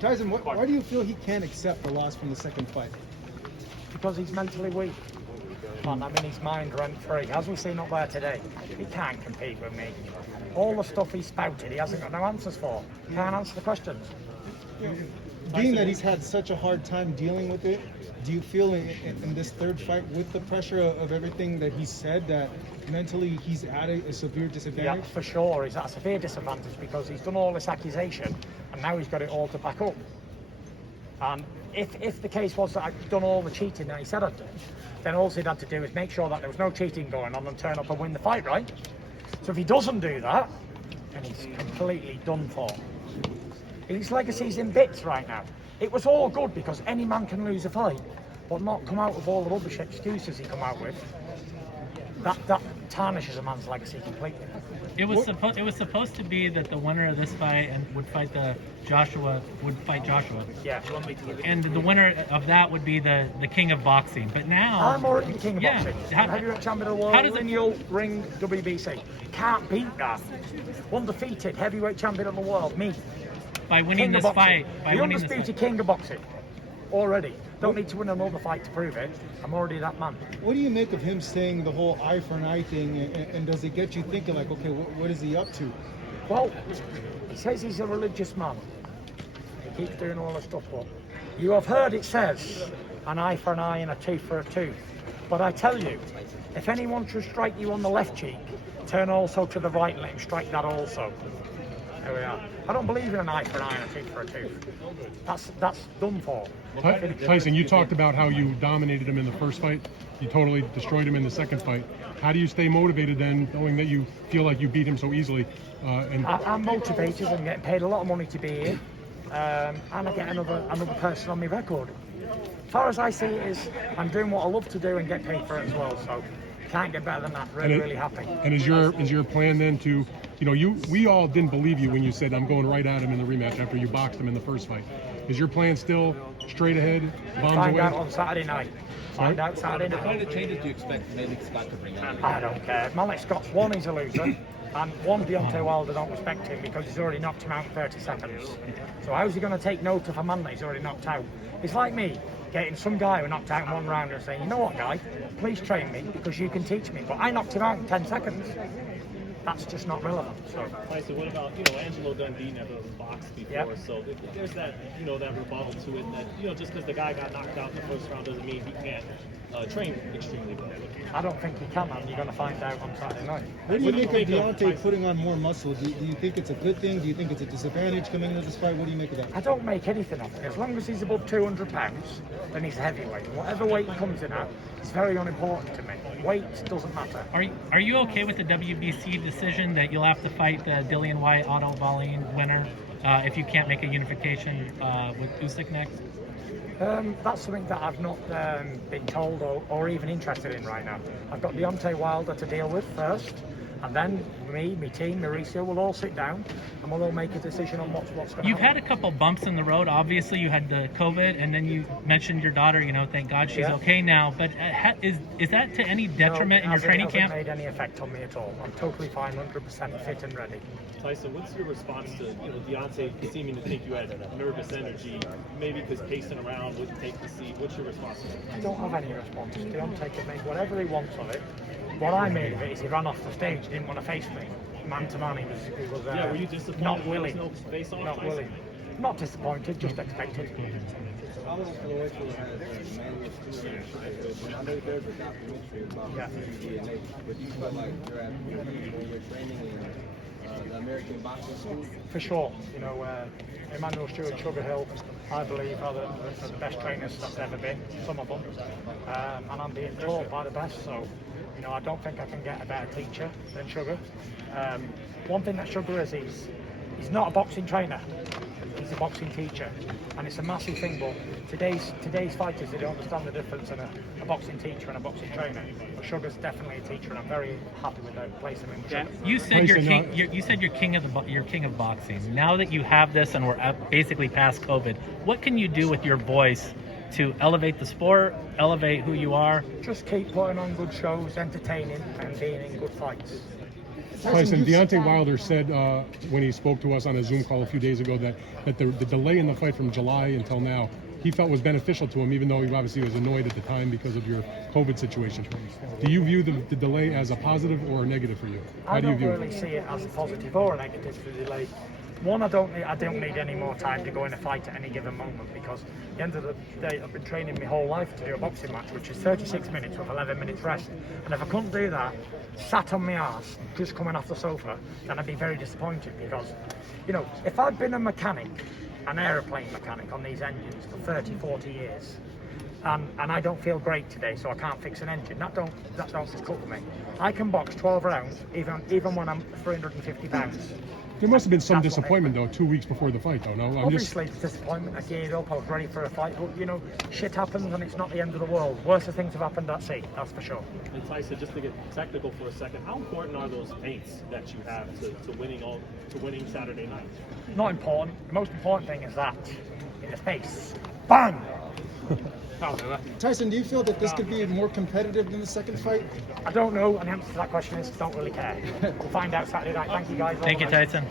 Tyson, why do you feel he can't accept the loss from the second fight? Because he's mentally weak. And I mean, his mind rent free. As we've seen up there today, he can't compete with me. All the stuff he spouted, he hasn't got no answers for. Can't answer the questions. Being that he's had such a hard time dealing with it, do you feel in this third fight, with the pressure of everything that he said, that mentally he's at a severe disadvantage? Yeah, for sure. He's at a severe disadvantage because he's done all this accusation and now he's got it all to back up. And if the case was that I'd done all the cheating that he said I'd done, then all he'd had to do is make sure that there was no cheating going on and turn up and win the fight, right? So if he doesn't do that, then he's completely done for. His legacy's in bits right now. It was all good because any man can lose a fight, but not come out with all the rubbish excuses he come out with. That tarnishes a man's legacy completely. It was supposed to be that the winner of this fight would fight Joshua. Yeah. And the winner of that would be the king of boxing. But now I'm already the king of boxing. Heavyweight champion of the world, how does lineal ring WBC. Can't beat that. Undefeated heavyweight champion of the world, me. By winning this fight, the undisputed king of boxing. Already. Don't need to win another fight to prove it. I'm already that man. What do you make of him saying the whole eye for an eye thing, and does it get you thinking like, okay, what is he up to? Well, he says he's a religious man. He keeps doing all this stuff, but you have heard it says an eye for an eye and a tooth for a tooth. But I tell you, if anyone should strike you on the left cheek, turn also to the right and let him strike that also. There we are. I don't believe in an eye for an eye and a tooth for a tooth. That's done for. Tyson, you talked about how you dominated him in the first fight. You totally destroyed him in the second fight. How do you stay motivated then, knowing that you feel like you beat him so easily? I'm motivated. I'm getting paid a lot of money to be here, and I get another person on my record. As far as I see it is, I'm doing what I love to do and get paid for it as well. So can't get better than that. Really happy. And is your plan then to, we all didn't believe you when you said I'm going right at him in the rematch after you boxed him in the first fight. Is your plan still straight ahead, bombs Find away? out on Saturday night. Find out Saturday night. What kind of changes do you expect Malik Scott to bring on? I don't care. Malik Scott's one, he's a loser. And one, Deontay Wilder don't respect him because he's already knocked him out in 30 seconds. So how's he going to take note of a man that he's already knocked out? It's like me getting some guy who knocked out in one round and saying, you know what, guy, please train me because you can teach me. But I knocked him out in 10 seconds. That's just not relevant. So, Tyson, what about Angelo Dundee never boxed before? Yep. So there's that that rebuttal to it that just because the guy got knocked out in the first round doesn't mean he can't train extremely well. I don't think he can, and you're going to find out on Saturday night. What do you make of Deontay putting on more muscle? Do you think it's a good thing? Do you think it's a disadvantage coming into this fight? What do you make of that? I don't make anything of it. As long as he's above 200 pounds, then he's heavyweight. Whatever weight he comes in at, it's very unimportant to me. Weight doesn't matter. Are you okay with the WBC decision that you'll have to fight the Dillian Whyte Otto Wallin winner if you can't make a unification with Usyk next? That's something that I've not been told or even interested in right now. I've got Deontay Wilder to deal with first, and then me, my team, Mauricio will all sit down and we'll all make a decision on what's going to happen. You've had a couple bumps in the road. Obviously, you had the COVID, and then you mentioned your daughter. Thank God she's okay now. But is that to any detriment in your training camp? It hasn't made any effect on me at all. I'm totally fine, 100% fit and ready. Tyson, what's your response to Deontay seeming to think you had nervous energy, maybe because pacing around wouldn't take the seat? What's your response to that? I don't have any response. Deontay can make whatever he wants of it. What I made of it is he ran off the stage, didn't want to face me. Man to man, he was were you disappointed? not willing. No face on not Tyson? willing. Not disappointed, just expected. Yeah. The American boxing school? For sure. Emmanuel Stewart, Sugar Hill, I believe are the best trainers that's ever been, some of them. And I'm being taught by the best, so I don't think I can get a better teacher than Sugar. One thing that Sugar is, he's not a boxing trainer. He's a boxing teacher, and it's a massive thing. But today's fighters, they don't understand the difference in a boxing teacher and a boxing trainer. But Sugar's definitely a teacher, and I'm very happy with the place I'm in. Yeah. You said you're king. You said you're king of boxing. Now that you have this, and we're basically past COVID, what can you do with your voice to elevate the sport, elevate who you are? Just keep putting on good shows, entertaining, and being in good fights. Tyson, you- Deontay Wilder said when he spoke to us on a Zoom call a few days ago that the delay in the fight from July until now he felt was beneficial to him, even though he obviously was annoyed at the time because of your COVID situation. Do you view the delay as a positive or a negative for you? How I do you don't view really it? see it as a positive or a negative for the delay. One, I don't need any more time to go in a fight at any given moment, because at the end of the day, I've been training my whole life to do a boxing match, which is 36 minutes with 11 minutes rest. And if I couldn't do that, sat on my arse, just coming off the sofa, then I'd be very disappointed, because, you know, if I'd been a mechanic, an aeroplane mechanic on these engines for 30, 40 years, and I don't feel great today, so I can't fix an engine, that don't cook me. I can box 12 rounds, even when I'm 350 pounds. There must have been some That's what disappointment though 2 weeks before the fight though. No, Obviously, it's disappointment. I geared up, I was ready for a fight, but you know, shit happens and it's not the end of the world. Worse things have happened at sea, that's for sure. And Tyson, just to get technical for a second, how important are those feints that you have to winning Saturday night? Not important. The most important thing is that in the face, bang. Tyson, do you feel that this could be more competitive than the second fight? I don't know, and the answer to that question is don't really care. We'll find out Saturday night. Thank you guys. Thank you, Tyson.